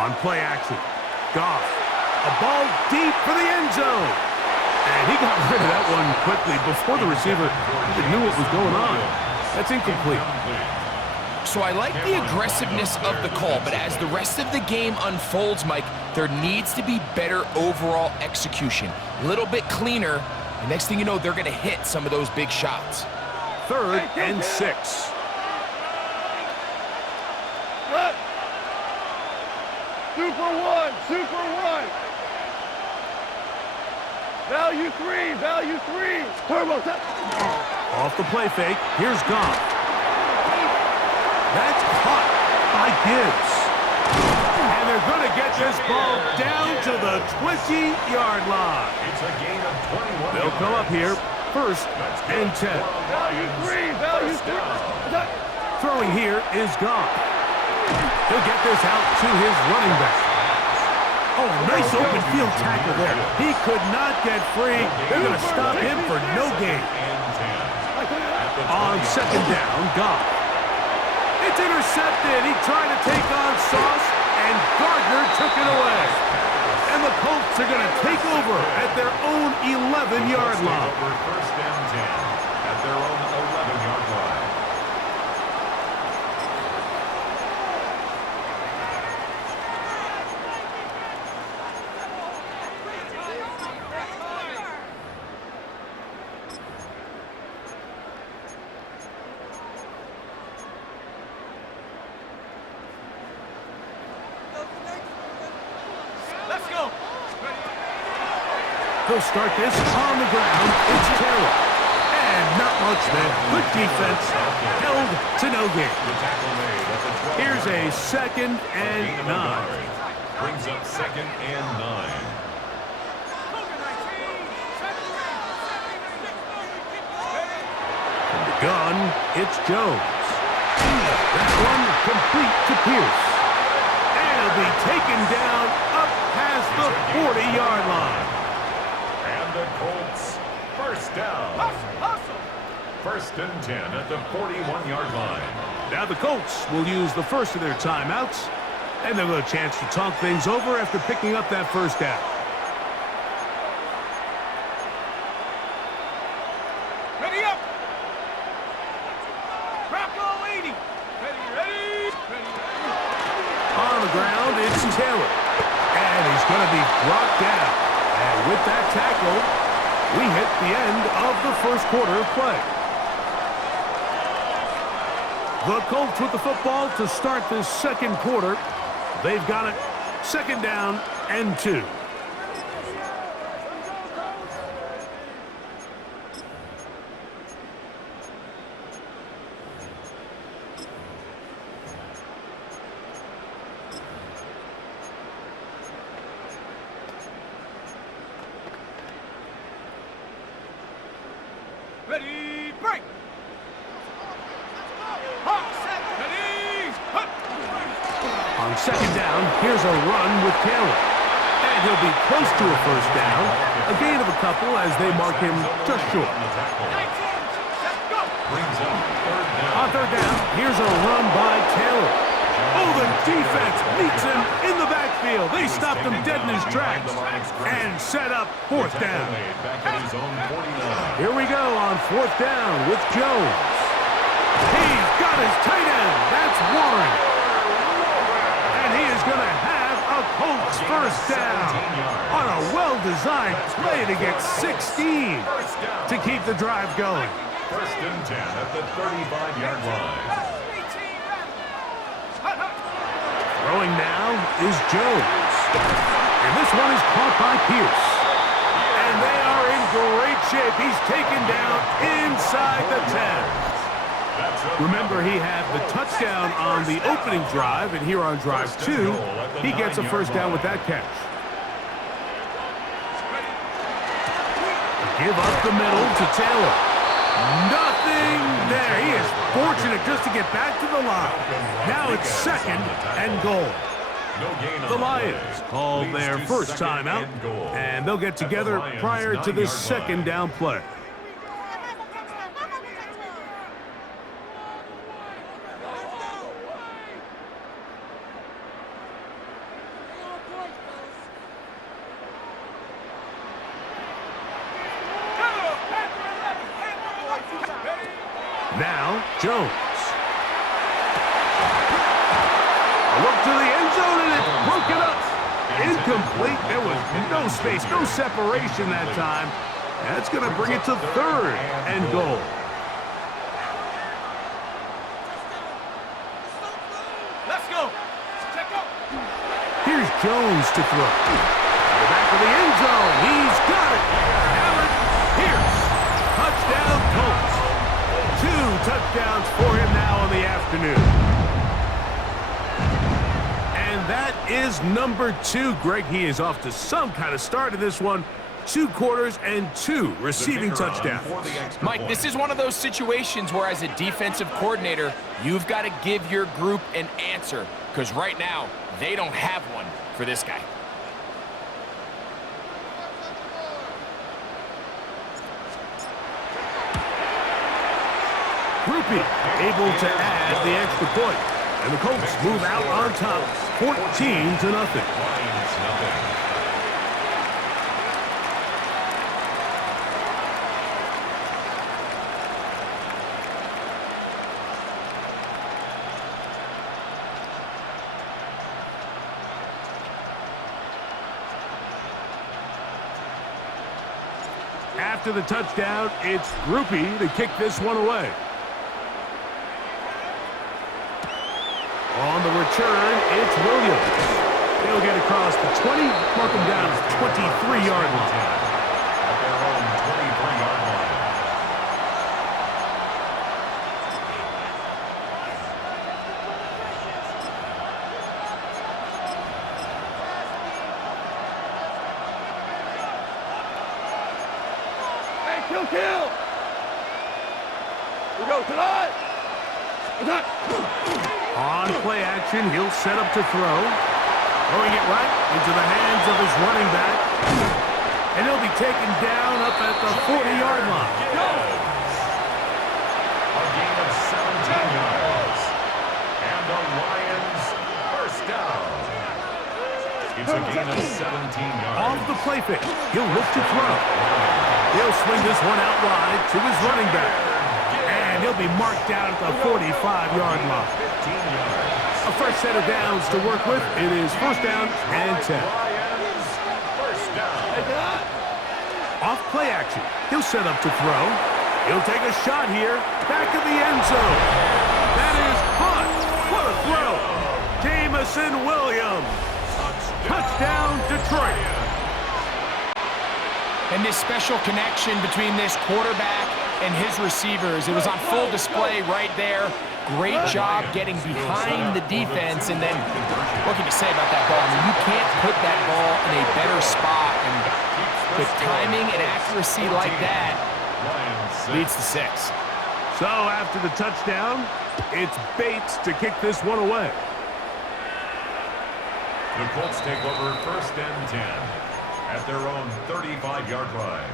On play action, Goff. A ball deep for the end zone. And he got rid of that one quickly before the receiver even knew what was going on. That's incomplete. So I like the aggressiveness of the call, but as the rest of the game unfolds, Mike, there needs to be better overall execution. A little bit cleaner, and next thing you know, they're going to hit some of those big shots. 3rd and 6. Super one. Value three. Turbo. Off the play fake, here's Goff. That's caught by Gibbs. And they're going to get this ball down to the 20-yard line. It's a gain of 21. They'll come up here, 1st and 10. Value three. Throwing here is Goff. He'll get this out to his running back. Oh, nice open field tackle there. He could not get free. They're going to stop him for no gain. On 2nd down, Goff. It's intercepted. He tried to take on Sauce, and Gardner took it away. And the Colts are going to take over at their own 11-yard line. 1st and 10 at their own 11-yard line. They'll start this on the ground. It's Taylor. And not much there. Good defense. Held to no gain. Here's a 2nd and 9. Brings up 2nd and 9. From the gun, it's Jones. That one complete to Pierce. And he'll be taken down up past the 40-yard line. The Colts, 1st down. 1st and 10 at the 41-yard line. Now the Colts will use the first of their timeouts, and they'll have a chance to talk things over after picking up that 1st down. Ready up. Rocco 80. Ready. On the ground, it's Taylor. And he's going to be brought down. And with that tackle, we hit the end of the 1st quarter of play. The Colts with the football to start this 2nd quarter. They've got it 2nd down and 2. Ready, break! Hawk set, ready, hut! On 2nd down, here's a run with Taylor. And he'll be close to a 1st down. A gain of a couple as they mark him just short. On 3rd down, here's a run by Taylor. Oh, the defense meets him in the backfield. They stopped him dead in his tracks and set up 4th down. Here we go on 4th down with Jones. He's got his tight end. That's Warren. And he is going to have a Colts 1st down on a well-designed play to get 16 to keep the drive going. 1st and 10 at the 35-yard line. Throwing now is Jones. And this one is caught by Pierce. And they are in great shape. He's taken down inside the 10. Remember, he had the touchdown on the opening drive, and here on drive 2, he gets a 1st down with that catch. Give up the middle to Taylor. Nothing there. He is fortunate just to get back to the line. Now it's 2nd and goal. The Lions call their first timeout, and they'll get together prior to this 2nd down play. Now, Jones. A look to the end zone, and it's broken up. Incomplete. There was no space, no separation that time. That's going to bring it to third and goal. Let's go. Check out. Here's Jones to throw. To the back of the end zone. He's got it. Allen Pierce. Touchdown, Colts. 2 touchdowns for him now in the afternoon. And that is number 2. Greg, he is off to some kind of start in this one. 2 quarters and 2 receiving touchdowns. Mike, this is one of those situations where as a defensive coordinator, you've got to give your group an answer, because right now, they don't have one for this guy. Groupie able to add the extra point. And the Colts move out on top, 14-0. After the touchdown, it's Groupie to kick this one away. On the return, it's Williams. He'll get across the 20, mark him down at the 23-yard line. At their own 23-yard line. Hey, kill. We go tonight. On play action, he'll set up to throw. Throwing it right into the hands of his running back. And he'll be taken down up at the 40-yard line. A gain of 17 yards. And the Lions first down. It's a gain of 17 yards. Off the play fake, he'll look to throw. He'll swing this one out wide to his running back. And he'll be marked down at the 45-yard line. A fresh set of downs to work with. It is first down and 10. First down. Off play action. He'll set up to throw. He'll take a shot here. Back of the end zone. That is caught. What a throw. Jamison Williams. Touchdown, Detroit. And this special connection between this quarterback and his receivers, it was on full display right there. Great job getting behind the defense, and then what can you say about that ball? I mean, you can't put that ball in a better spot, and with timing and accuracy like that, leads to 6. So after the touchdown, it's Bates to kick this one away. The Colts take over first and 10 at their own 35-yard line.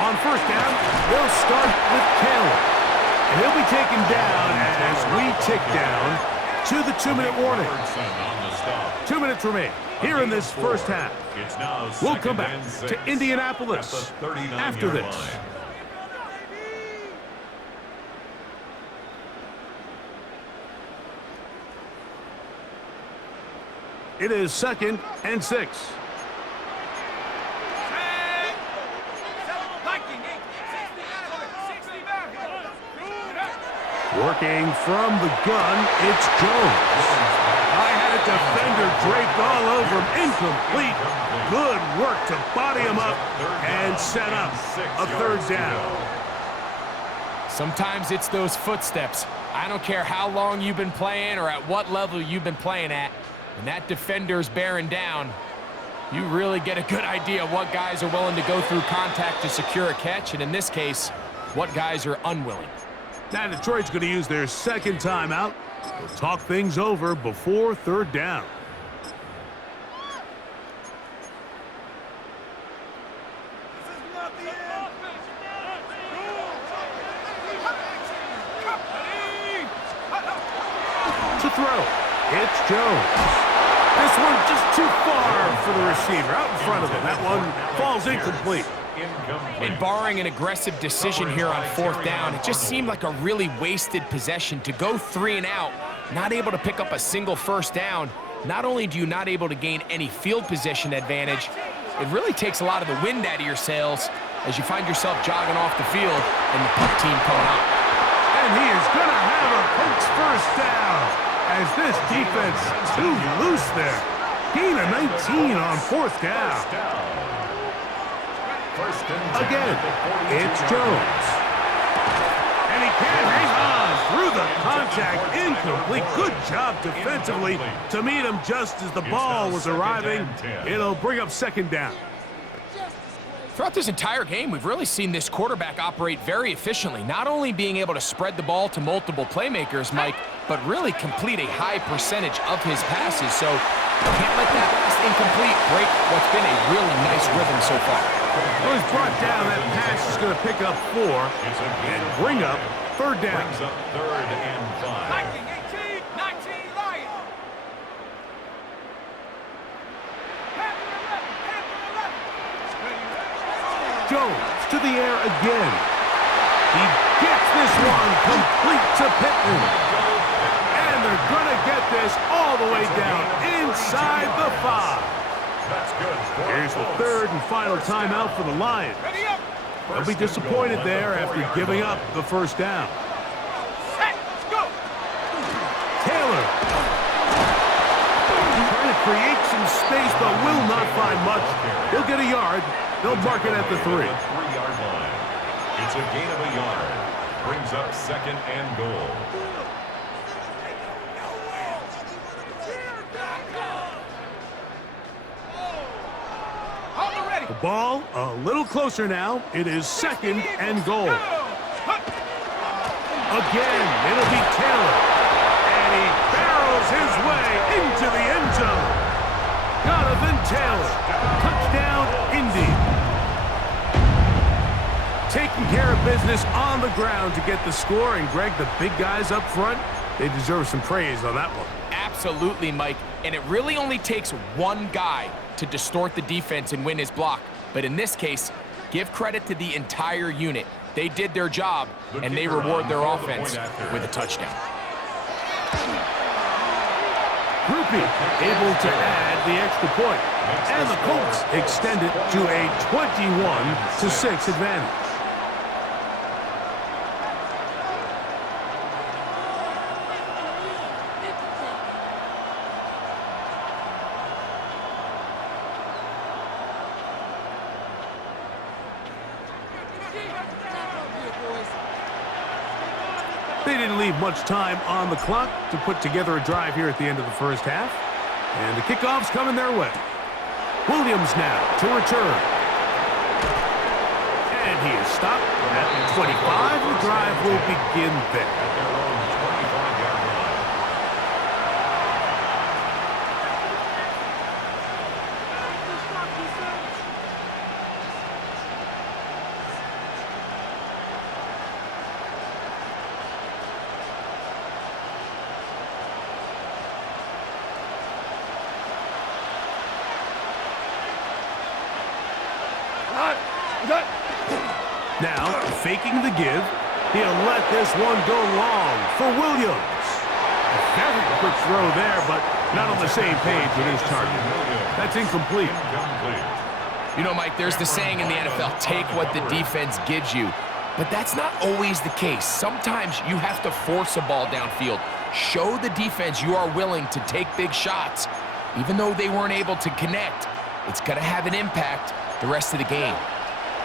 On first down, they'll start with Taylor. And he'll be taken down as we tick down to the 2-minute warning. 2 minutes remain here in this first half. We'll come back to Indianapolis after this. It is 2nd and 6. Working from the gun, it's Jones. I had a defender draped all over him. Incomplete. Good work to body him up and set up a third down. Sometimes it's those footsteps. I don't care how long you've been playing or at what level you've been playing at. When that defender's bearing down, You really get a good idea of what guys are willing to go through contact to secure a catch, and in this case, what guys are unwilling. Now Detroit's going to use their second timeout. They'll talk things over before third down. To throw, it's Jones. This one just too far for the receiver, out in front of him. That one falls incomplete. And barring an aggressive decision here on fourth down, it just seemed like a really wasted possession to go 3 and out, not able to pick up a single first down. Not only do you not able to gain any field position advantage, it really takes a lot of the wind out of your sails as you find yourself jogging off the field and the punt team coming up. And he is going to have a Colts first down as this defense too loose there. Gain of 19 on fourth down. Again, it's Jones. And he can't hang on through the contact. Incomplete. Good job defensively to meet him just as the ball was arriving. It'll bring up second down. Throughout this entire game, we've really seen this quarterback operate very efficiently, not only being able to spread the ball to multiple playmakers, Mike, but really complete a high percentage of his passes. So can't let that last incomplete break what's been a really nice rhythm so far. Well, he's brought down. That pass is going to pick up 4 and bring up third down. Third and 5. 19, 19, Lions. Jones to the air again. He gets this one complete to Pittman. And they're going to get this all the way down inside the 5. That's good. Here's the third and final timeout for the Lions. They'll be disappointed there after giving up the first down. Taylor trying to create some space but will not find much. He'll get a yard. They'll mark it at the 3. 3-yard line. It's a gain of a yard. Brings up second and goal. The ball a little closer now. It is second and goal. Again, it'll be Taylor. And he barrels his way into the end zone. Jonathan Taylor. Touchdown, Indy. Taking care of business on the ground to get the score. And, Greg, the big guys up front, they deserve some praise on that one. Absolutely, Mike. And it really only takes one guy to distort the defense and win his block. But in this case, give credit to the entire unit. They did their job, and they reward their offense with a touchdown. Groupie able to add the extra point. And the Colts extend it to a 21-6 advantage. They didn't leave much time on the clock to put together a drive here at the end of the first half. And the kickoff's coming their way. Williams now to return. And he is stopped at the 25. The drive will begin there. Now, faking the give, he'll let this one go long for Williams. A very quick throw there, but not on the same page with his target. That's incomplete. You know, Mike, there's the saying in the NFL, take what the defense gives you. But that's not always the case. Sometimes you have to force a ball downfield. Show the defense you are willing to take big shots. Even though they weren't able to connect, it's going to have an impact the rest of the game.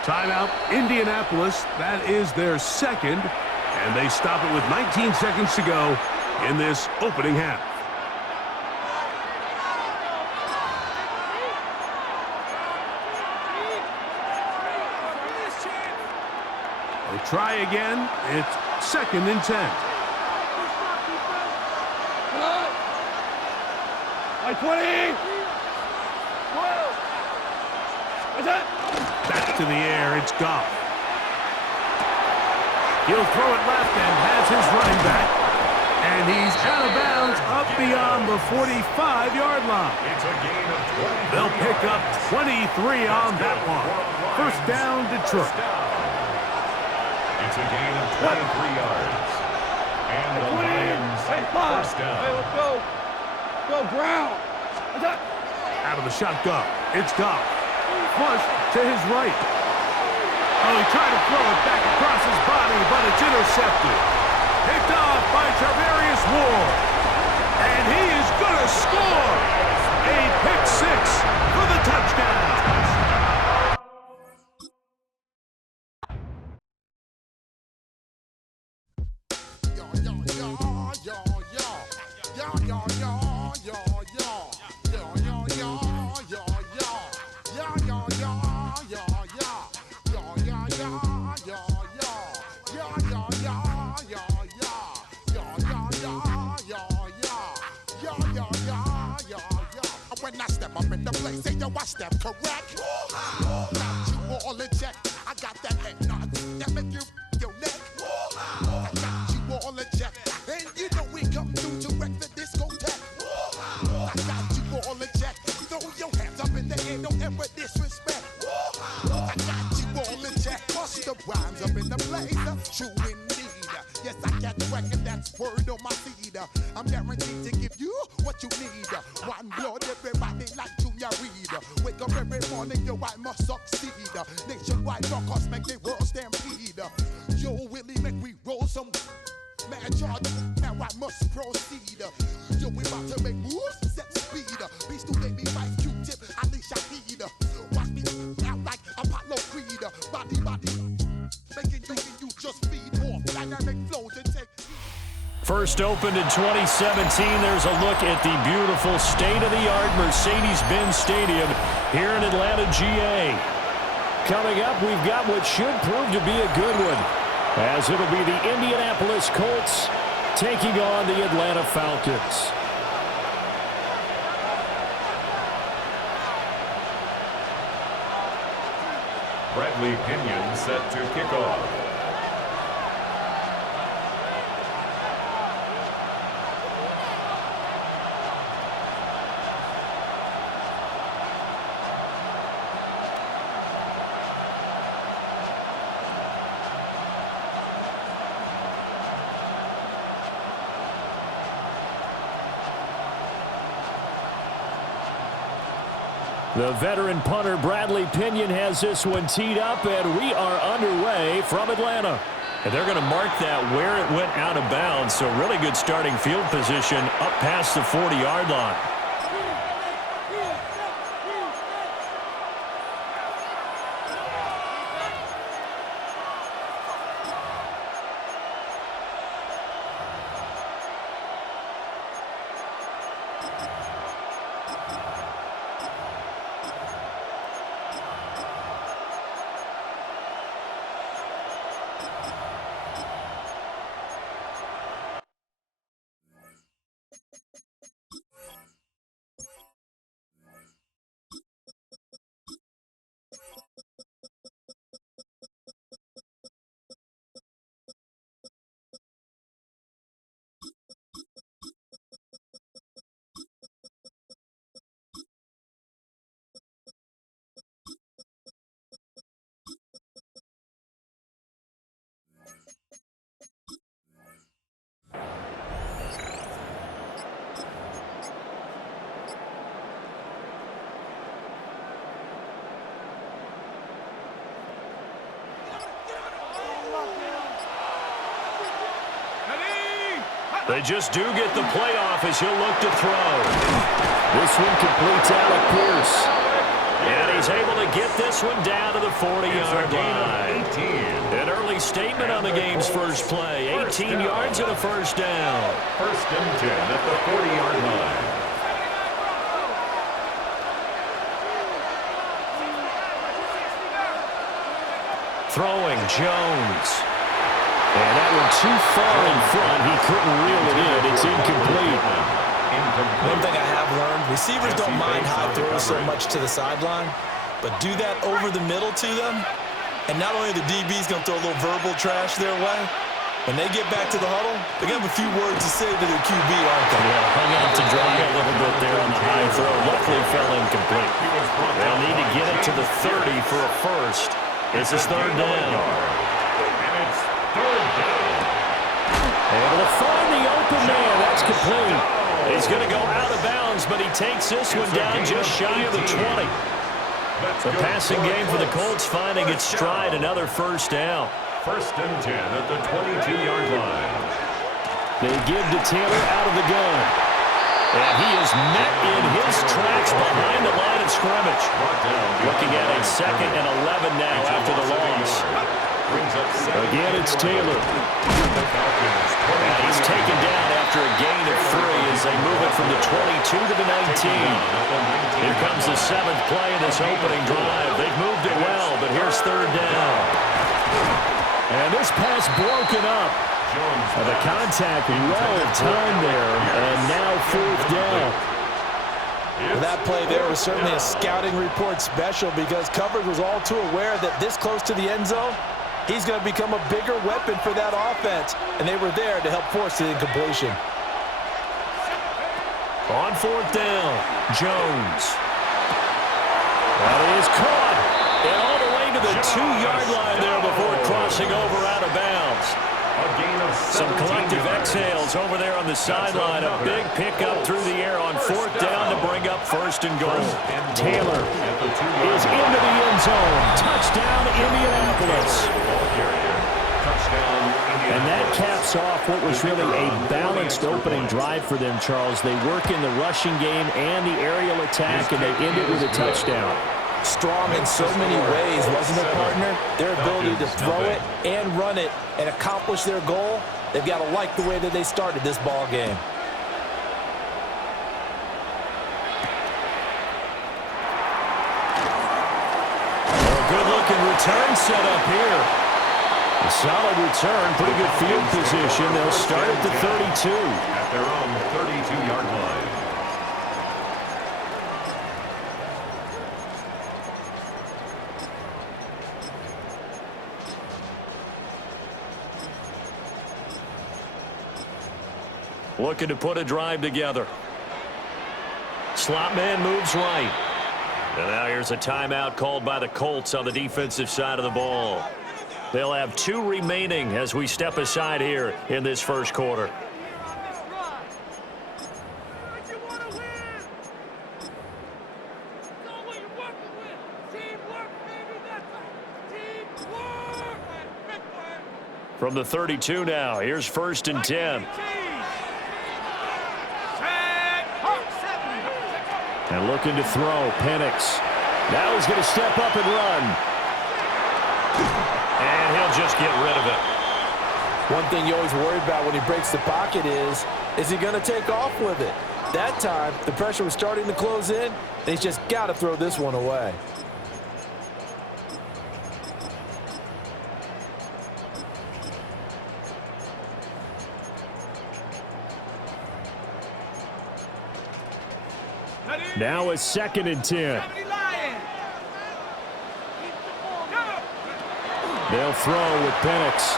Timeout, Indianapolis. That is their second, and they stop it with 19 seconds to go in this opening half. They try again. It's 2nd and 10. Like 20. Back to the air. It's Goff. He'll throw it left and has his running back. And he's out of bounds up beyond the 45-yard line. It's a gain of 20. They'll pick up 23 on that one. First down, Detroit. It's a gain of 23 yards. And the Lions first down. Hey, let's go. Go, ground. Out of the shotgun. It's Goff. Flush to his right. Oh, he tried to throw it back across his body, but it's intercepted. Picked off by Charvarius Ward. And he is going to score. A pick 6 for the touchdown. When I step up in the place, say yo, I step correct. Got you all in check. I got that head nod that make you your neck. I got you all in check, and you know we come through to wreck the discotheque. I got you all in check. Throw your hands up in the air, don't ever disrespect. I got you all in check. Bust the rhymes up in the place, true indeed. Yes, I got record, that's word on my seed. I'm guaranteed to give you what you need. One blood, everybody like Junior Reed. Wake up every morning, yo, I must succeed. Nationwide knockouts make the world stampede. Yo, Willie, make we roll some mad charge. Now I must proceed. Yo, we about to make moves, set speed. Beast to make me fight Q-tip, Ali Shaheed. Watch me out like Apollo Creed. Body, making you just feed off dynamic flows and take. First opened in 2017. There's a look at the beautiful state-of-the-art Mercedes-Benz Stadium here in Atlanta, GA. Coming up, we've got what should prove to be a good one, as it'll be the Indianapolis Colts taking on the Atlanta Falcons. Bradley Pinion set to kick off. The veteran punter Bradley Pinion has this one teed up, and we are underway from Atlanta. And they're going to mark that where it went out of bounds, so really good starting field position up past the 40-yard line. They just do get the playoff as he'll look to throw. This one completes Alec Pierce. And he's able to get this one down to the 40-yard line. An early statement on the game's first play. 18 yards and a first down. First and 10 at the 40-yard line. Throwing, Jones. And that one too far in front. He couldn't reel it in. It's incomplete. One thing I have learned, receivers don't mind high throws so much to the sideline, but do that over the middle to them, and not only the DB's going to throw a little verbal trash their way, when they get back to the huddle, they're going to have a few words to say to their QB, aren't they? Yeah, hung out to dry a little bit there on the high throw. Luckily fell incomplete. They'll need to get it to the 30 for a first. This is third down. And it's third down. Able to find the open man. That's complete. He's going to go out of bounds, but he takes this one down just shy of the 20. The passing game for the Colts finding its stride, another first down. First and 10 at the 22-yard line. They give to Taylor out of the gun. And he is met in his tracks behind the line of scrimmage. Looking at a 2nd and 11 now after the loss. Again, it's Taylor. And he's taken down after a gain of 3 as they move it from the 22 to the 19. Here comes the 7th play in this opening drive. They've moved it well, but here's third down. And this pass broken up. The contact well timed there, and now 4th down. Well, that play there was certainly a scouting report special because coverage was all too aware that this close to the end zone, he's going to become a bigger weapon for that offense, and they were there to help force the incompletion. On 4th down, Jones. That is caught, and all the way to the 2-yard line there before crossing over out of bounds. Some collective exhales over there on the sideline. A big pickup through the air on 4th down to bring up 1st and goal. Taylor is into the end zone. Touchdown, Indianapolis. And that caps off what was really a balanced opening drive for them, Charles. They work in the rushing game and the aerial attack, and they end it with a touchdown. Strong in so many ways, wasn't it, partner? Their ability to throw it and run it and accomplish their goal, they've got to like the way that they started this ball game. Good-looking return set up here. A solid return, pretty good field position. They'll start at the 32. At their own 32-yard line. Looking to put a drive together. Slot man moves right. And now here's a timeout called by the Colts on the defensive side of the ball. They'll have 2 remaining as we step aside here in this first quarter. From the 32 now, here's 1st and 10. And looking to throw, Penix. Now he's going to step up and run. And he'll just get rid of it. One thing you always worry about when he breaks the pocket is he going to take off with it? That time, the pressure was starting to close in, and he's just got to throw this one away. Now it's 2nd and 10. They'll throw with Penix.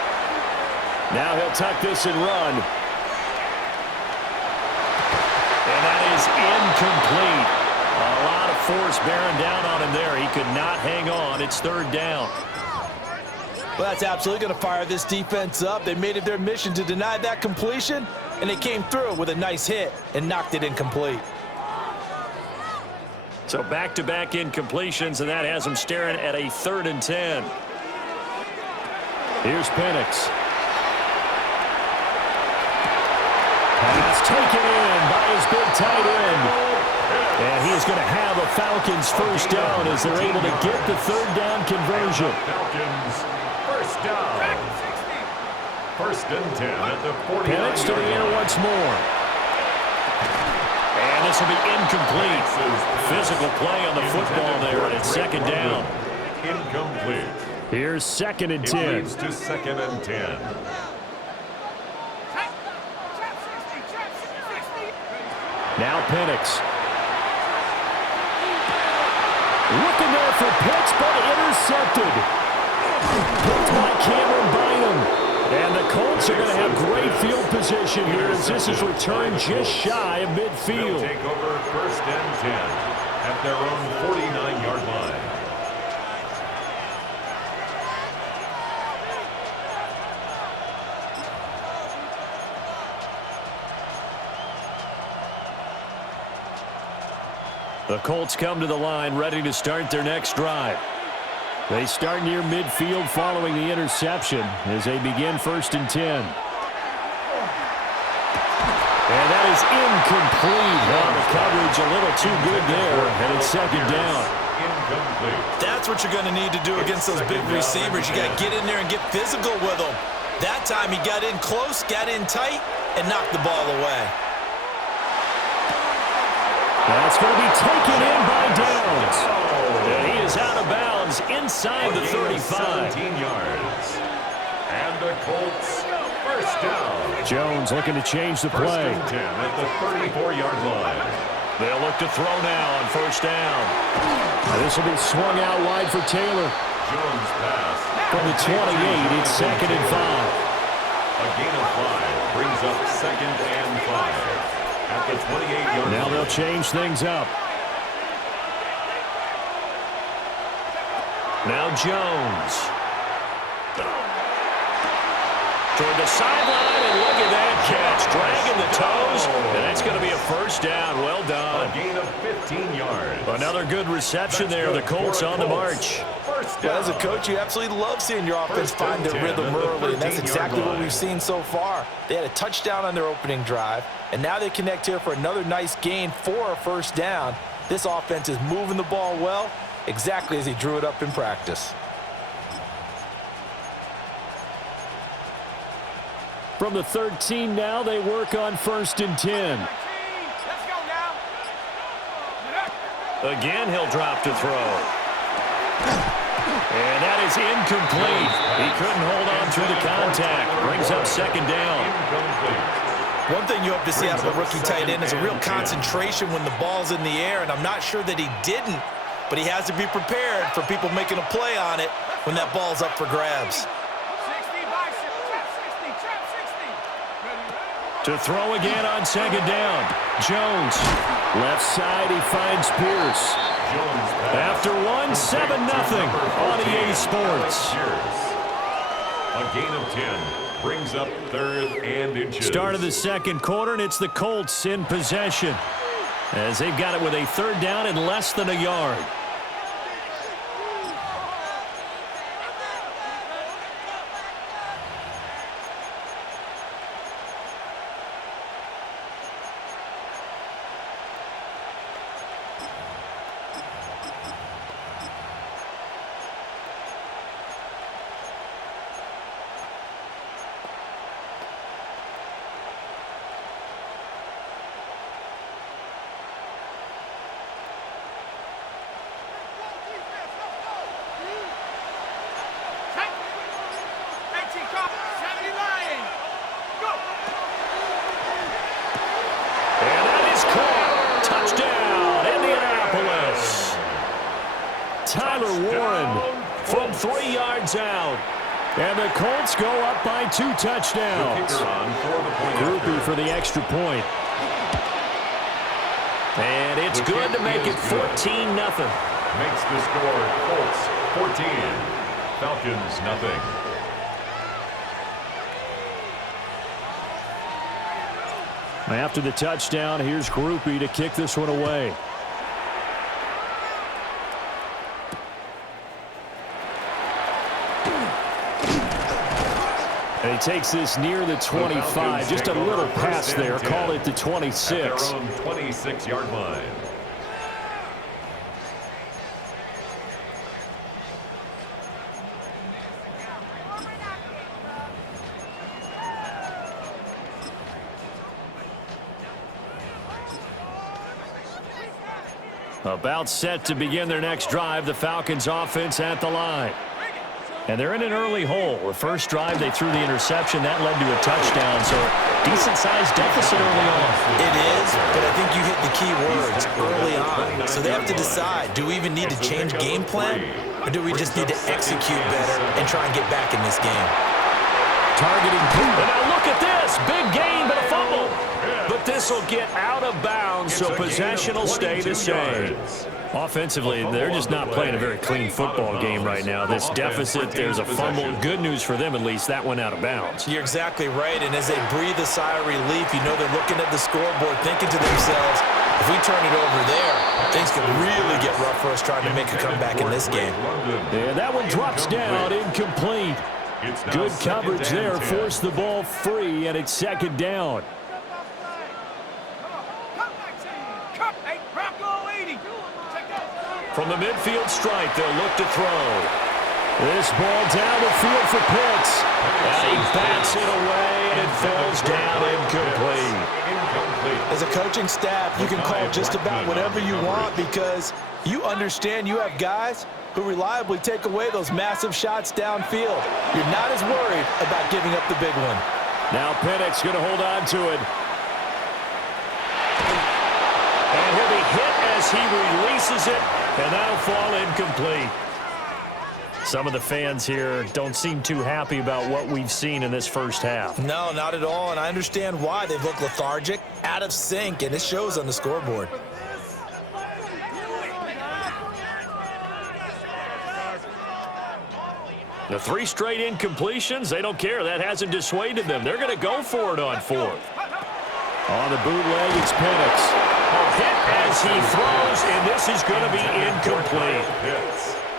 Now he'll tuck this and run. And that is incomplete. A lot of force bearing down on him there. He could not hang on. It's 3rd down. Well, that's absolutely going to fire this defense up. They made it their mission to deny that completion, and they came through with a nice hit and knocked it incomplete. So back-to-back incompletions, and that has them staring at a 3rd and 10. Here's Penix. Pass taken in by his big tight end. And he is going to have a Falcons first down as they're able to get the 3rd down conversion. Falcons first down. 1st and 10 at the 40. Penix to the air once more. And this will be incomplete. Physical play on the football there, and it's 2nd down. Incomplete. Here's 2nd and It 10. leads to 2nd and 10. Now Penix. Looking there for Pitts, but intercepted. Picked by Cameron Bynum. And the Colts are going to have great field position here as this is returned just shy of midfield. They'll take over 1st and 10 at their own 49-yard line. The Colts come to the line ready to start their next drive. They start near midfield following the interception as they begin 1st and 10. And that is incomplete. Well, the coverage a little too good there, and it's 2nd down. Incomplete. That's what you're going to need to do against those big receivers. You got to get in there and get physical with them. That time he got in close, got in tight, and knocked the ball away. That's going to be taken in by Downs. And he is out of bounds inside the 35. 17 yards. And the Colts, 1st down. Jones looking to change the play. 1st and 10 at the 34-yard line. They'll look to throw now on 1st down. This will be swung out wide for Taylor. Jones pass. From the 28, it's 2nd and 5. A gain of 5 brings up 2nd and 5 at the 28-yard line. Now they'll change things up. Now Jones. Toward the sideline, and look at that catch. Dragging the toes, and that's going to be a 1st down. Well done. A gain of 15 yards. Another good reception there. The Colts on the march. Well, as a coach, you absolutely love seeing your offense find their rhythm early, and that's exactly what we've seen so far. They had a touchdown on their opening drive, and now they connect here for another nice gain for a 1st down. This offense is moving the ball well, exactly as he drew it up in practice. From the 13 now, they work on 1st and 10. Again, he'll drop to throw. And that is incomplete. He couldn't hold on through the contact. Brings up 2nd down. One thing you hope to see out of a rookie tight end is a real concentration when the ball's in the air, and I'm not sure that he didn't, but he has to be prepared for people making a play on it when that ball's up for grabs. To throw again on 2nd down. Jones. Left side, he finds Pierce. After 1, 7-0 on EA Sports. A gain of 10 brings up 3rd and inches. Start of the 2nd quarter, and it's the Colts in possession as they've got it with a 3rd down and less than a yard. From 3 yards out. And the Colts go up by 2 touchdowns. Groupie for the extra point. And it's good to make it 14-0. Makes the score Colts 14, Falcons nothing. After the touchdown, here's Groupie to kick this one away. And he takes this near the 25. Just a little pass there. Call it the 26. At their own 26-yard line. About set to begin their next drive. The Falcons offense at the line. And they're in an early hole. The first drive, they threw the interception. That led to a touchdown, so decent-sized deficit early on. It is, but I think you hit the key words early on. So they have to decide, do we even need to change game plan, or do we just need to execute better and try and get back in this game? Targeting Pooh. And now look at this. Big gain, but a fumble. But this will get out of bounds, so possession will stay the same. Offensively, they're just not playing a very clean football game right now. This deficit, there's a fumble. Good news for them, at least. That went out of bounds. You're exactly right, and as they breathe a sigh of relief, you know they're looking at the scoreboard, thinking to themselves, if we turn it over there, things could really get rough for us trying to make a comeback in this game. Yeah, that one drops down, incomplete. Good coverage there, forced the ball free, and it's second down. From the midfield stripe, they'll look to throw. This ball down the field for Pitts. And he bats it away, and it falls down incomplete. As a coaching staff, you can call just about whatever you want because you understand you have guys who reliably take away those massive shots downfield. You're not as worried about giving up the big one. Now Penix going to hold on to it. And he'll be hit as he releases it, and that'll fall incomplete. Some of the fans here don't seem too happy about what we've seen in this first half. No, not at all, and I understand why. They've looked lethargic, out of sync, and it shows on the scoreboard. The 3 straight incompletions, they don't care. That hasn't dissuaded them. They're going to go for it on 4th. On the bootleg, it's Penix. A hit as he throws, and this is going to be incomplete.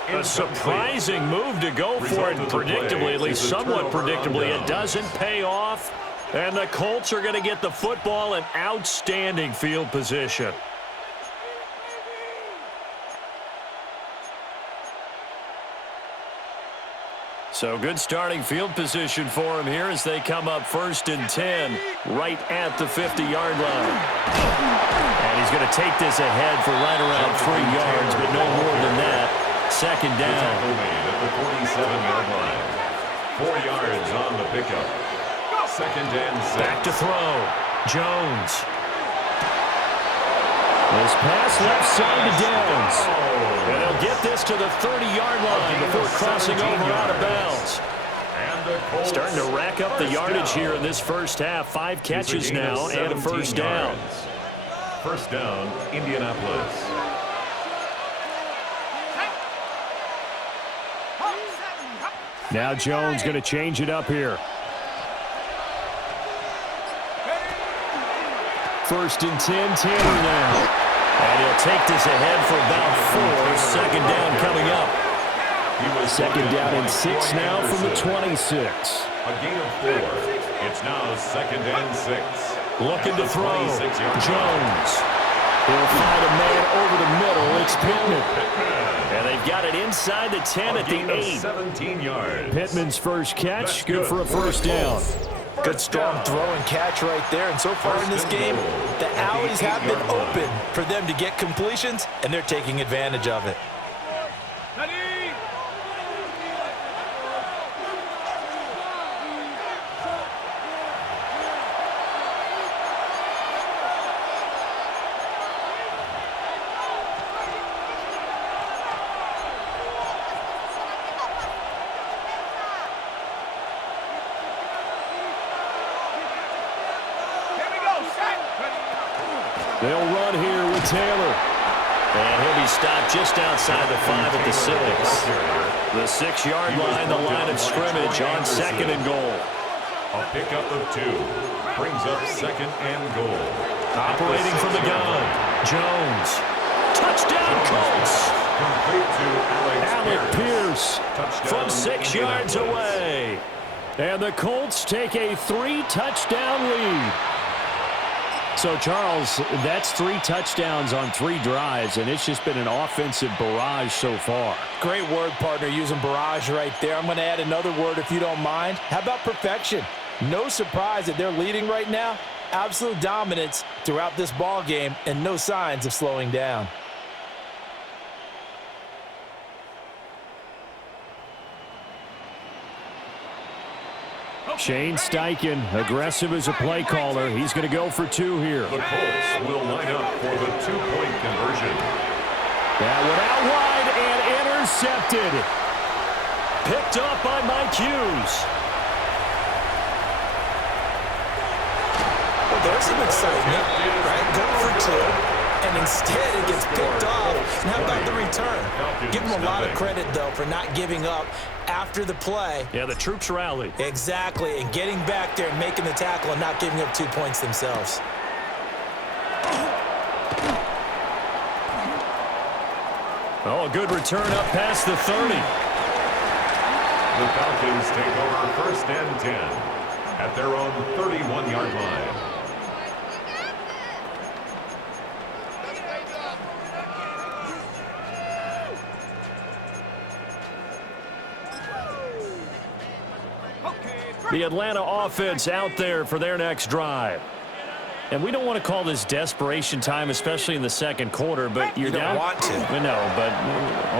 A surprising move to go for it, and predictably, at least somewhat predictably, it doesn't pay off. And the Colts are going to get the football in outstanding field position. So good starting field position for him here as they come up 1st and 10 right at the 50-yard line. And he's going to take this ahead for right around 3 yards, but no more than that. Second down. At the 47-yard line. 4 yards on the pickup. Second and 6. Back to throw. Jones. This pass left side to Downs. And they'll get this to the 30-yard line before crossing over out of bounds. Starting to rack up the yardage here in this first half. 5 catches now and a first down. First down, Indianapolis. Now Jones going to change it up here. 1st and 10, Taylor now. And he'll take this ahead for about 4. Second down coming up. Second down and 6 now from the 26. A gain of 4. It's now second and 6. Looking to throw. Jones. He'll find a man over the middle. It's Pittman. And they've got it inside the 10 at the 8. 17 yards. Pittman's first catch, good for a first down. Good strong throw and catch right there. And so far in this game, the alleys have been open for them to get completions, and they're taking advantage of it. They'll run here with Taylor. And he'll be stopped just outside the 5 at the 6. The 6-yard line, the line of scrimmage on 2nd and goal. A pickup of 2 brings up 2nd and goal. Operating from the gun, Jones. Touchdown, Colts. Complete to Alec Pierce from 6 yards Indianapolis. away. And the Colts take a 3-touchdown lead. So, Charles, that's 3 touchdowns on 3 drives, and it's just been an offensive barrage so far. Great word, partner, using barrage right there. I'm going to add another word if you don't mind. How about perfection? No surprise that they're leading right now. Absolute dominance throughout this ball game and no signs of slowing down. Shane Steichen, aggressive as a play caller. He's going to go for 2 here. The Colts will line up for the 2-point conversion. That one out wide and intercepted. Picked up by Mike Hughes. Well, there's some excitement, right? Going for 2. And instead, it gets picked off. And how about the return? Give them a lot of credit, though, for not giving up after the play. Yeah, the troops rallied. Exactly, and getting back there and making the tackle and not giving up 2 points themselves. Oh, a good return up past the 30. The Falcons take over 1st and 10 at their own 31-yard line. The Atlanta offense out there for their next drive. And we don't want to call this desperation time, especially in the second quarter, but you're down. You don't want to. No, but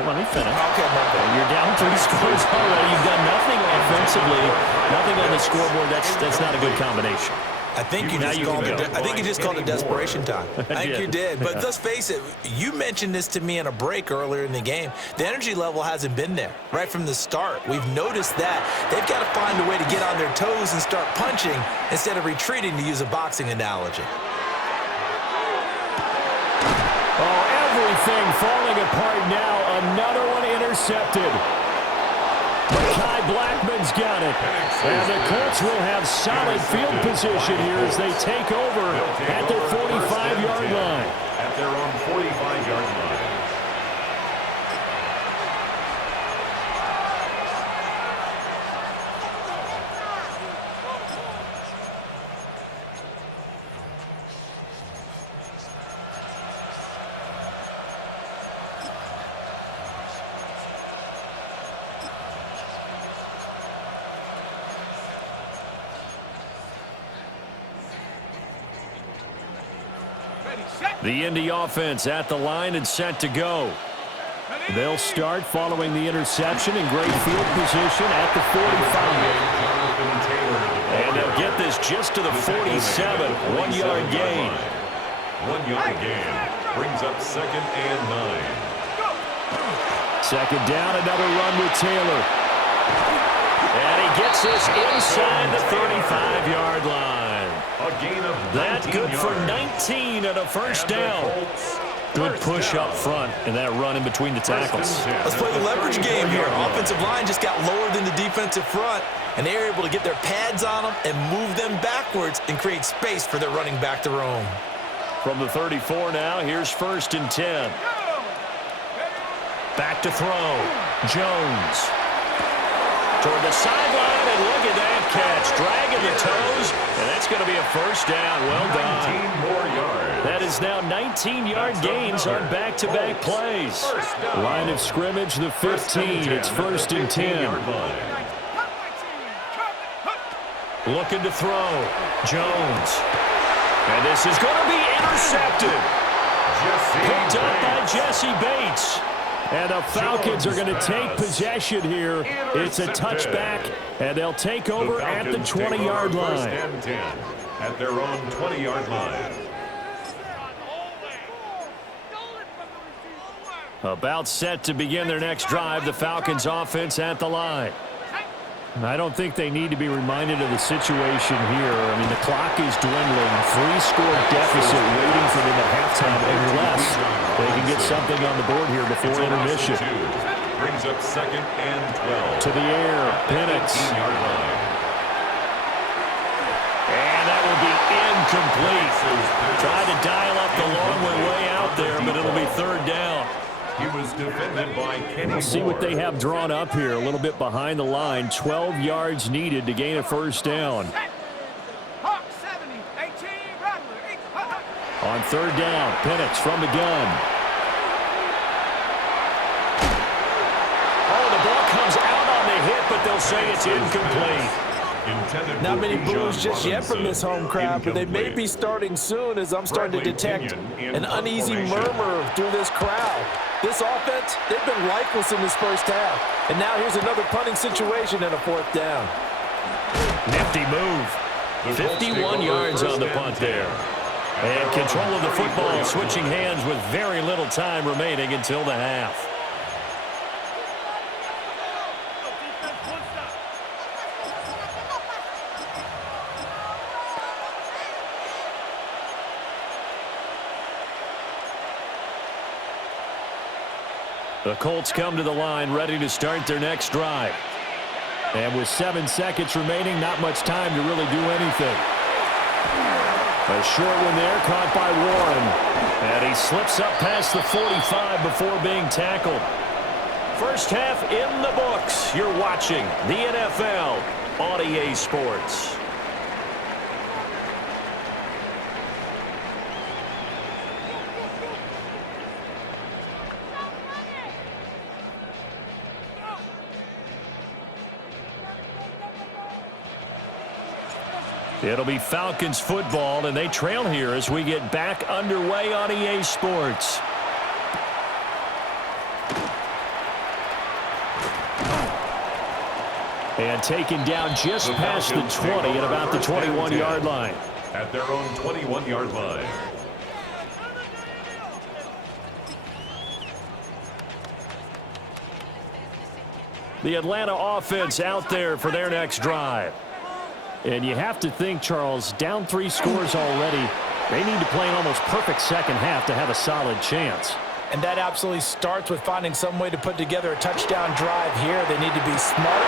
let me finish. Okay, You're down 3 scores already. You've done nothing offensively, nothing on the scoreboard. That's not a good combination. I think you just called it desperation time. I think you did. But let's face it, you mentioned this to me in a break earlier in the game. The energy level hasn't been there right from the start. We've noticed that. They've got to find a way to get on their toes and start punching instead of retreating, to use a boxing analogy. Oh, everything falling apart now. Another one intercepted. Mekhi Blackman's got it. And the Colts will have solid field position here as they take over at their 45-yard line. At their own 45-yard line. The Indy offense at the line and set to go. They'll start following the interception in great field position at the 45. And they'll get this just to the 47. 1-yard gain. 1-yard gain brings up 2nd and 9. Second down, another run with Taylor. And he gets this inside the 35-yard line. A gain of 19 That's good for yards. 19 and a first down. Good push up front and that run in between the tackles. Let's play the leverage game here. Offensive line just got lower than the defensive front, and they were able to get their pads on them and move them backwards and create space for their running back to roam. From the 34 now, here's 1st and 10. Back to throw. Jones. Toward the sideline, and look at that catch. Dragging the toes, and that's going to be a first down. Well done. 19 more yards. That is now 19-yard gains on back-to-back plays. Line of scrimmage, the 15. It's 1st and 10. Looking to throw. Jones. And this is going to be intercepted. Picked up by Jesse Bates. And the Falcons are going to take possession here. It's a touchback, and they'll take over at the 20-yard line. 1st and 10 at their own 20-yard line. About set to begin their next drive, the Falcons offense at the line. I don't think they need to be reminded of the situation here. I mean, the clock is dwindling. 3-score deficit waiting for them at halftime unless they can get something on the board here before intermission. Brings up 2nd and 12. To the air, Penix. And that will be incomplete. Tried to dial up the long way out there, but it'll be 3rd down. He was defended by Kenny We'll see what they have drawn up here. A little bit behind the line. 12 yards needed to gain a first down. On 3rd down, Penix from the gun. Oh, the ball comes out on the hit, but they'll say it's incomplete. Not many boos just yet from this home crowd, but they may be starting soon as I'm starting to detect an uneasy murmur through this crowd. This offense, they've been lifeless in this first half. And now here's another punting situation and a 4th down. Nifty move. 51 yards on the punt there. And control of the football, switching hands with very little time remaining until the half. The Colts come to the line, ready to start their next drive. And with 7 seconds remaining, not much time to really do anything. A short one there, caught by Warren. And he slips up past the 45 before being tackled. First half in the books. You're watching the NFL on EA Sports. It'll be Falcons football, and they trail here as we get back underway on EA Sports. And taken down just past the 20 at about the 21-yard line. At their own 21-yard line. The Atlanta offense out there for their next drive. And you have to think, Charles, down 3 scores already. They need to play an almost perfect second half to have a solid chance. And that absolutely starts with finding some way to put together a touchdown drive here. They need to be smart.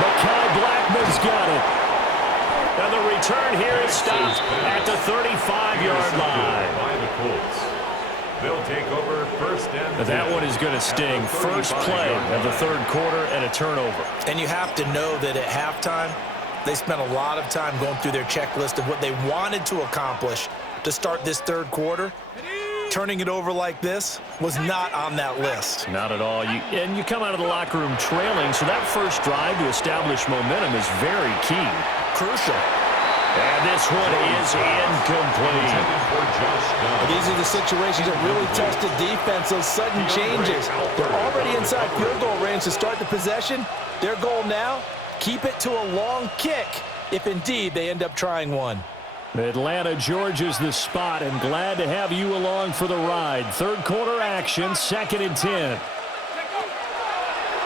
Mekhi Blackman's got it. And the return here is stopped at the 35-yard line. By the Colts. They'll take over first and 10. That one is going to sting. First play of the third quarter and a turnover. And you have to know that at halftime, they spent a lot of time going through their checklist of what they wanted to accomplish to start this third quarter. Turning it over like this was not on that list. Not at all. And you come out of the locker room trailing, so that first drive to establish momentum is very key. Crucial. And this one is incomplete. These are the situations that really test the defense, those sudden changes. They're already inside field goal range to start the possession. Their goal now, keep it to a long kick, if indeed they end up trying one. Atlanta, Georgia's the spot, and glad to have you along for the ride. Third quarter action, 2nd and 10.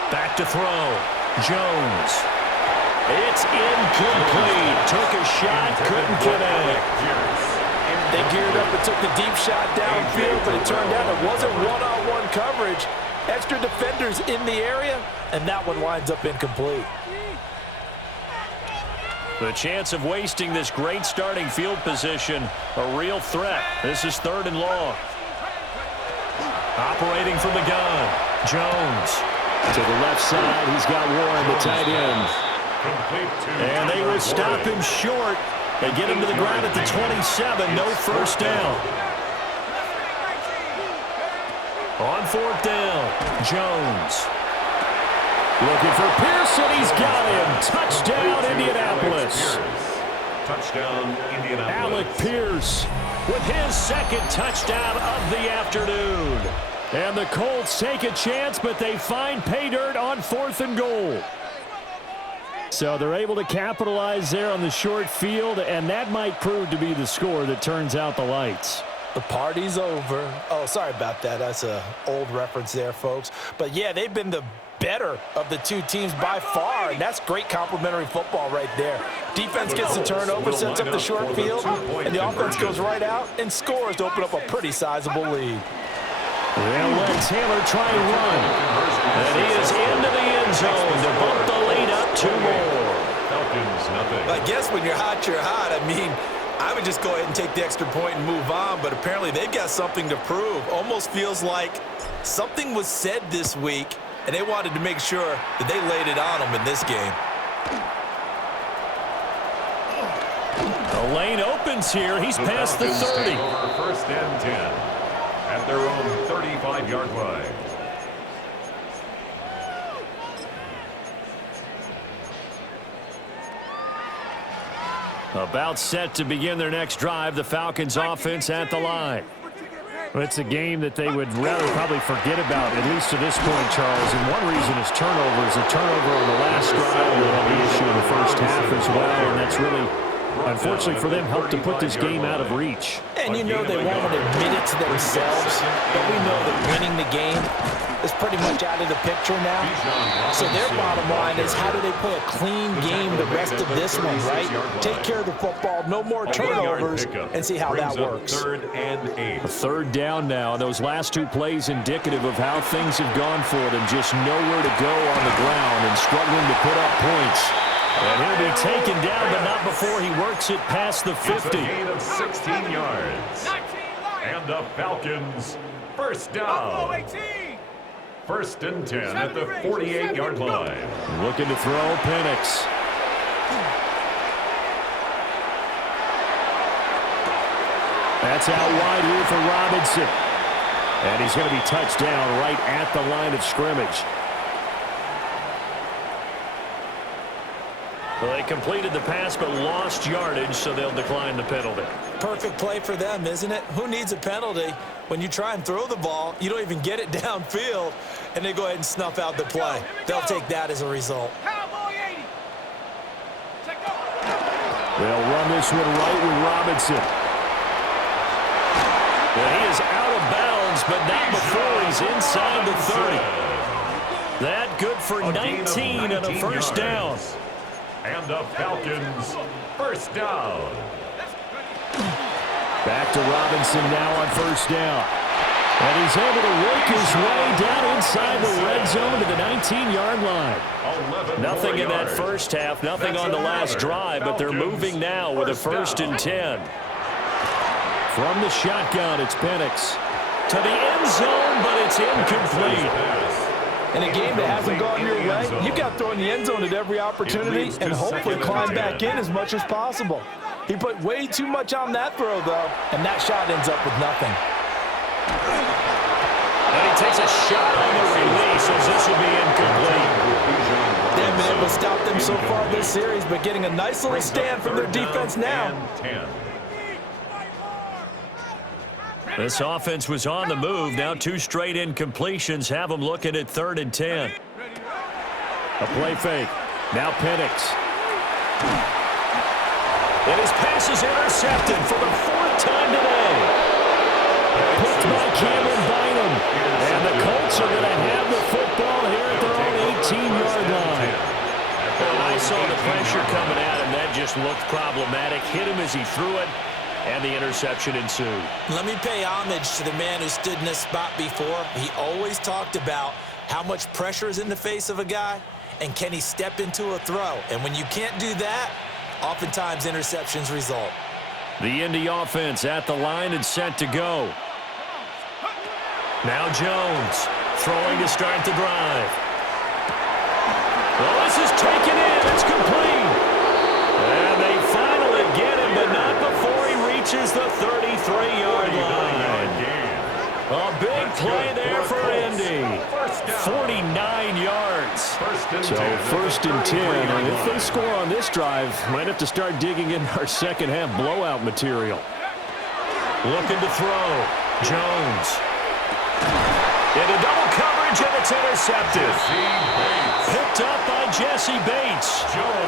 Back to throw. Jones. It's incomplete. Took a shot, couldn't connect. They geared up and took the deep shot downfield, but it turned out it wasn't one-on-one coverage. Extra defenders in the area, and that one winds up incomplete. The chance of wasting this great starting field position, a real threat. This is 3rd and long. Operating from the gun, Jones. To the left side, he's got Warren, the tight end. And they will stop him short. They get him to the ground at the 27, no first down. On 4th down, Jones. Looking for Pearson, he's got him. Touchdown, Indianapolis. Touchdown, Indianapolis. Alec Pierce with his 2nd touchdown of the afternoon. And the Colts take a chance, but they find pay dirt on 4th and goal. So they're able to capitalize there on the short field, and that might prove to be the score that turns out the lights. The party's over. Oh, sorry about that. That's an old reference there, folks. But, yeah, they've been the better of the two teams by far, and that's great complimentary football right there. Defense gets the turnover, sets up the short field, and the offense goes right out and scores to open up a pretty sizable lead. They'll let Taylor try and run. And he is into the end zone to bump the lead up 2 more. Falcons, nothing. I guess when you're hot, you're hot. I mean, I would just go ahead and take the extra point and move on, but apparently they've got something to prove. Almost feels like something was said this week, and they wanted to make sure that they laid it on them in this game. The lane opens here. He's past the 30. First and 10 at their own 35-yard line. About set to begin their next drive, the Falcons offense at the line. It's a game that they would rather probably forget about, at least to this point, Charles. And one reason is turnovers. A turnover on the last drive will be the first half as well, and that's really, unfortunately for them, helped to put this game out of reach. And you know they won't admit it to themselves, but we know that winning the game is pretty much out of the picture now. So their bottom line is, how do they play a clean game the rest of this one, right? Take care of the football, no more turnovers, and see how that works. 3rd and 8. A third down now. Those last two plays indicative of how things have gone for them. Just nowhere to go on the ground and struggling to put up points. And he'll be taken down, but not before he works it past the 50. It's a gain of 16 yards. And the Falcons, first down. 1st and 10 at the 48-yard line. Looking to throw, Penix. That's out wide here for Robinson. And he's going to be touched down right at the line of scrimmage. Well, they completed the pass but lost yardage, so they'll decline the penalty. Perfect play for them, isn't it? Who needs a penalty? When you try and throw the ball, you don't even get it downfield, and they go ahead and snuff out the play. They'll take that as a result. They'll run this one right with Robinson. Well, he is out of bounds, but not before he's inside the 30. That good for 19 and a first down. And the Falcons, first down. Back to Robinson now on first down. And he's able to work his way down inside the red zone to the 19-yard line. Nothing in that first half, nothing on the last drive, but they're moving now with a 1st and 10. From the shotgun, it's Penix. To the end zone, but it's incomplete. In a game that hasn't gone your way, you got to throw in the end zone at every opportunity and hopefully climb back in as much as possible. He put way too much on that throw, though, and that shot ends up with nothing. And he takes a shot on the release as this will be incomplete. They haven't been able to stop them so far this series, but getting a nice little stand from their defense now. This offense was on the move. Now 2 straight incompletions have them looking at 3rd and 10. A play fake. Now Penix. And his pass is intercepted for the 4th time today. Picked by Cameron Bynum. And the Colts are going to have the football here at their own 18-yard line. And I saw the pressure coming at him. That just looked problematic. Hit him as he threw it. And the interception ensued. Let me pay homage to the man who stood in this spot before. He always talked about how much pressure is in the face of a guy, and can he step into a throw. And when you can't do that, oftentimes interceptions result. The Indy offense at the line and set to go. Now Jones throwing to start the drive. Well, this is taken in. It's complete. And they finally get him, but not before he reaches the 33-yard line. A big play there for Indy. 49 yards. So 1st and 10. And if they score on this drive, might have to start digging in our second half blowout material. Looking to throw. Jones. Into double coverage, and it's intercepted. Picked up by Jesse Bates.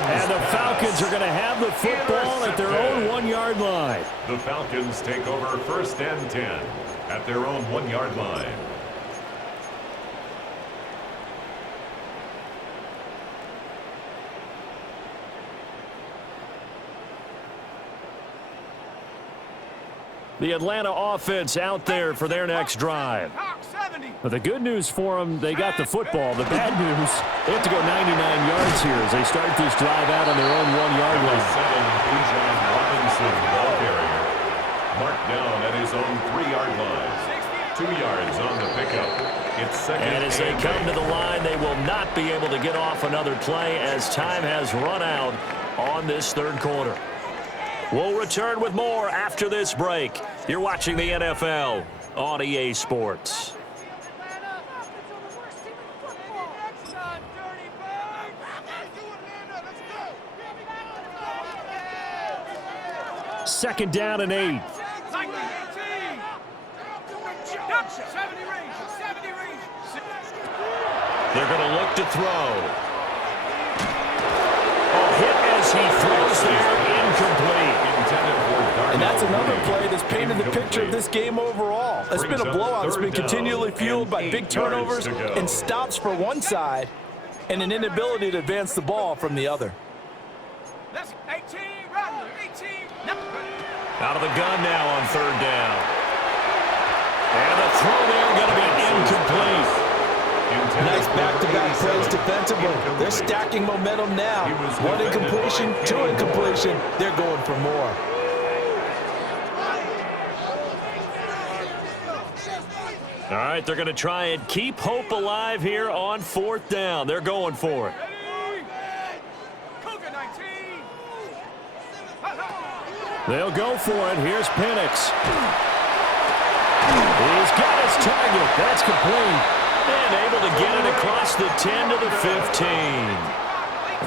And the Falcons are going to have the football at their own 1-yard line. The Falcons take over 1st and 10 at their own 1-yard line. The Atlanta offense out there for their next drive. But the good news for them, they got the football. The bad news, they have to go 99 yards here as they start this drive out on their own 1-yard line. Robinson, ball carrier, marked down at his own 3-yard line. 2 yards on the pickup. It's second. And as they come to the line, they will not be able to get off another play as time has run out on this 3rd quarter. We'll return with more after this break. You're watching the NFL on EA Sports. Second down and 8. They're going to look to throw. Oh, hit as he throws there, incomplete. And that's another play that's painted the picture of this game overall. It's been a blowout. It's been continually fueled by big turnovers and stops for one side and an inability to advance the ball from the other. Out of the gun now on third down. And the throw there going to be incomplete. Nice back-to-back plays defensively. They're stacking momentum now. One incompletion, two incompletion. They're going for more. All right, they're going to try and keep hope alive here on fourth down. They're going for it. They'll go for it. Here's Penix. He's got his target. That's complete. And able to get it across the 10 to the 15.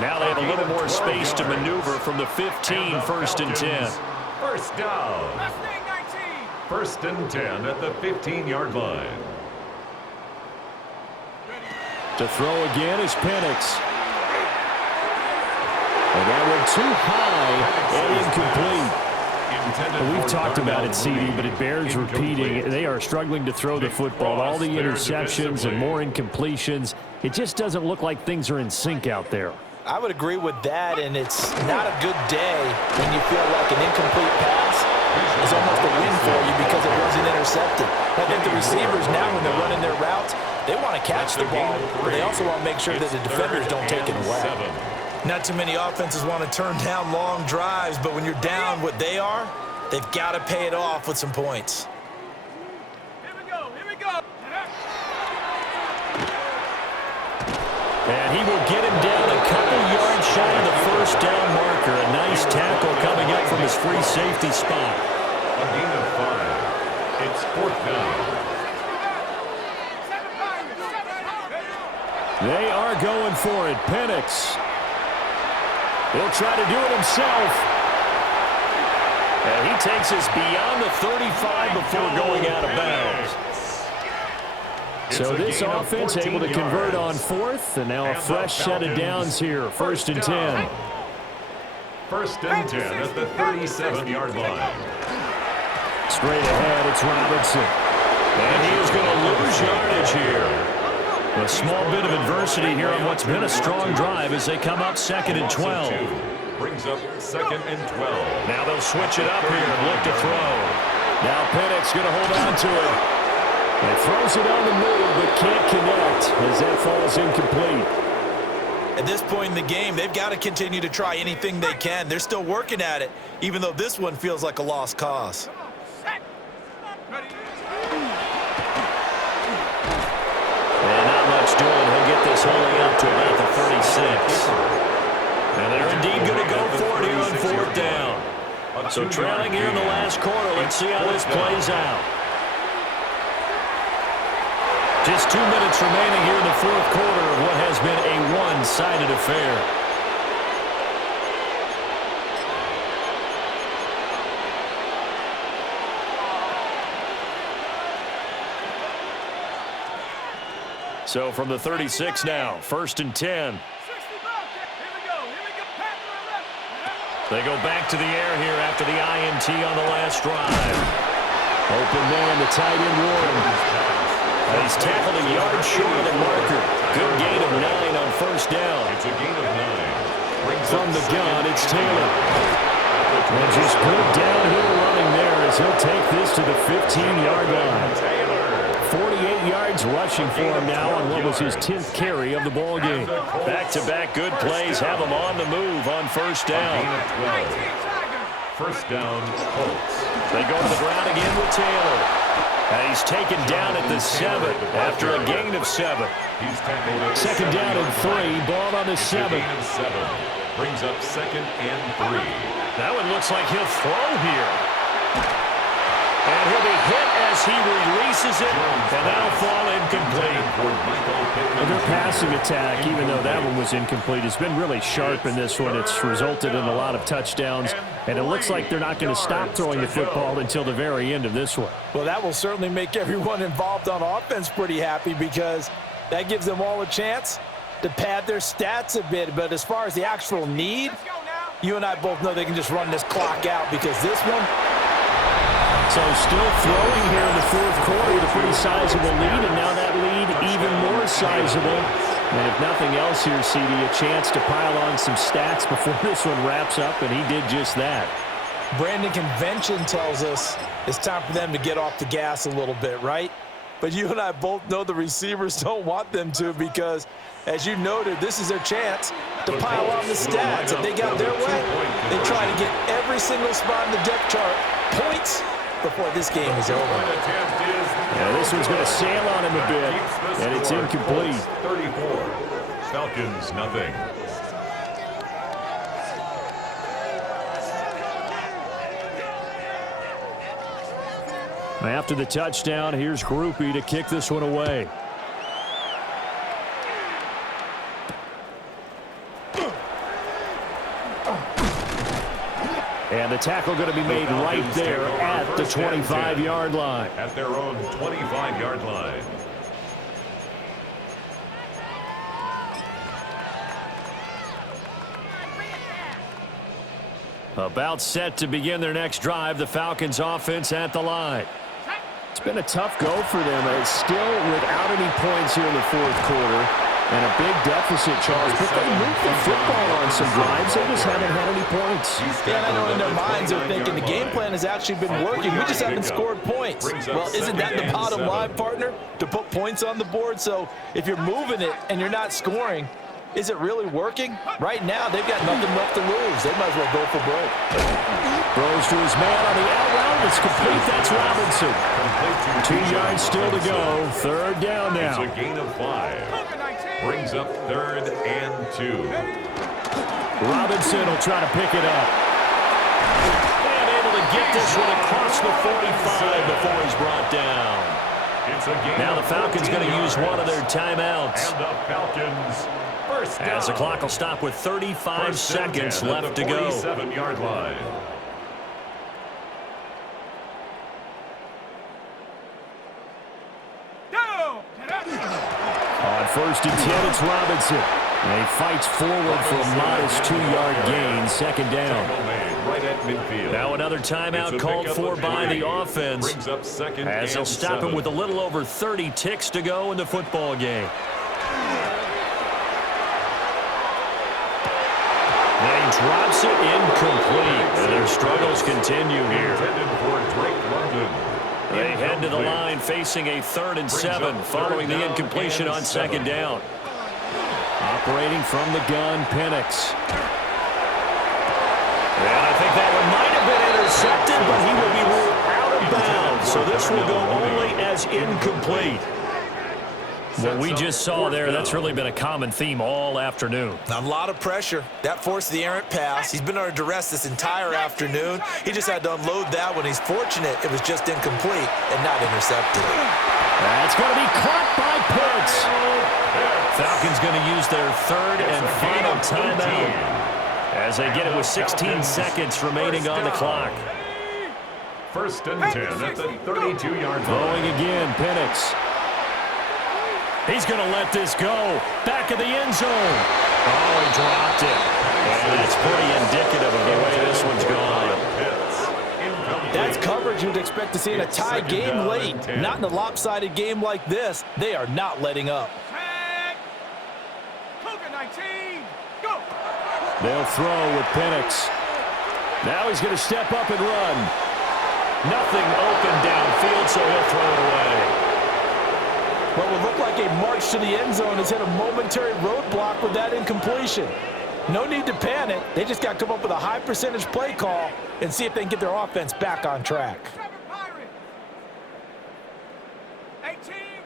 Now they have a little more space to maneuver from the 15, first and 10. First down. First and 10 at the 15-yard line. To throw again is Penix. And that one too high and incomplete. We've talked about it, CD, but it bears repeating. They are struggling to throw the football. All the interceptions and more incompletions. It just doesn't look like things are in sync out there. I would agree with that, and it's not a good day when you feel like an incomplete pass is almost a win for you because it wasn't intercepted. I think the receivers now, when they're running their routes, they want to catch the ball, but they also want to make sure that the defenders don't take it away. Not too many offenses want to turn down long drives, but when you're down what they are, they've got to pay it off with some points. Here we go, here we go. And he will get him down a couple yards shy of the first down marker. A nice tackle coming up from his free safety spot. A gain of 5. It's fourth down. They are going for it. Penix. He'll try to do it himself. And he takes us beyond the 35 before going out of bounds. So this offense able to convert on fourth, and now a fresh set of downs here. First and 10. First and 10 at the 37-yard line. Straight ahead, it's Robinson. And he is going to lose yardage here. A small bit of adversity here on what's been a strong drive as they come up second and 12. Brings up second and 12. Now they'll switch it up here and look to throw. Now Penix going to hold on to it. And throws it on the move, but can't connect as that falls incomplete. At this point in the game, they've got to continue to try anything they can. They're still working at it, even though this one feels like a lost cause. And not much doing. He'll get this only up to about the 36. And they're indeed going to go for it here on fourth down. So trailing here in the last quarter. Let's see how this plays out. Just 2 minutes remaining here in the fourth quarter of what has been a one-sided affair. So from the 36 now, first and 10. They go back to the air here after the INT on the last drive. Open man, the tight end Warren. He's tackled a yard short of the marker. Good gain of 9 on first down. It's a gain of 9. From the gun, it's Taylor. And just good downhill running there as he'll take this to the 15-yard line. 48 yards rushing for him now on what was his 10th carry of the ball game. Back-to-back good plays have him on the move on first down. First down, Colts. They go to the ground again with Taylor. And he's taken down at the 7 after a gain of 7. Second down and 3, ball on the 7. Brings up second and 3. That one looks like he'll throw here. And he'll be hit as he releases it, and that'll fall incomplete. Their passing attack, even though that one was incomplete, has been really sharp in this one. It's resulted in a lot of touchdowns, and it looks like they're not going to stop throwing the football until the very end of this one. Well, that will certainly make everyone involved on offense pretty happy because that gives them all a chance to pad their stats a bit. But as far as the actual need, you and I both know they can just run this clock out because this one. So still throwing here in the fourth quarter with a pretty sizable lead, and now that lead even more sizable. And if nothing else here, CD, a chance to pile on some stats before this one wraps up, and he did just that. Brandon, convention tells us it's time for them to get off the gas a little bit, right? But you and I both know the receivers don't want them to because, as you noted, this is their chance to pile on the stats. If they got their way, they try to get every single spot in the depth chart points before this game is over. Yeah, this one's going to sail on him a bit, and it's incomplete. 34. Falcons, nothing. After the touchdown, here's Groupie to kick this one away. And the tackle going to be made right there at the 25-yard line. At their own 25-yard line. About set to begin their next drive, the Falcons offense at the line. It's been a tough go for them. It's still without any points here in the fourth quarter. And a big deficit, Charles. But they moved the football on some drives. They just haven't had any points. Yeah, and I know in their minds they're thinking the game plan has actually been working. We just haven't scored points. Well, isn't that the bottom line, partner? To put points on the board? So if you're moving it and you're not scoring, is it really working? Right now, they've got nothing left to lose. They might as well go for broke. Throws to his man on the out route. It's complete. That's Robinson. 2 yards still to go. Third down now. It's a gain of 5. Brings up 3rd and 2. Robinson will try to pick it up. And able to get this one across the 45 before he's brought down. Now the Falcons going to use one of their timeouts. And the Falcons first down. As the clock will stop with 35 seconds left to go. 47-yard line. On 1st and 10, it's Robinson. And he fights forward for a modest 2-yard gain, second down. Right at midfield. Now another timeout called for by the offense. As they'll stop him with a little over 30 ticks to go in the football game. And he drops it incomplete. And their struggles continue here. They head to the line facing a 3rd and 7 following the incompletion on second down. Operating from the gun, Penix. And I think that one might have been intercepted, but he will be ruled out of bounds. So this will go only as incomplete. What we just saw there, that's really been a common theme all afternoon. A lot of pressure. That forced the errant pass. He's been under duress this entire afternoon. He just had to unload that one. He's fortunate it was just incomplete and not intercepted. That's going to be caught by Pitts. Falcons going to use their 3rd and final timeout as they get it with 16 seconds remaining on the clock. 1st and 10 at the 32-yard line. Throwing again, Penix. He's going to let this go. Back of the end zone. Oh, he dropped it. And that's pretty indicative of the way this one's gone. That's coverage you'd expect to see in a tie game late. Not in a lopsided game like this. They are not letting up. They'll throw with Penix. Now he's going to step up and run. Nothing open downfield, so he'll throw it away. What would look like a march to the end zone has hit a momentary roadblock with that incompletion. No need to panic. They just got to come up with a high percentage play call and see if they can get their offense back on track. 18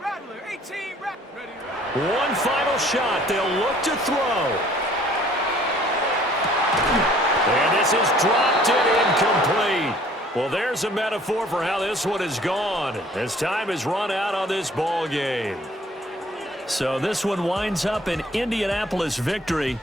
Rattler, 18 Rattler. One final shot. They'll look to throw. And this is dropped it incomplete. Well, there's a metaphor for how this one is gone as time has run out on this ball game. So this one winds up an Indianapolis victory.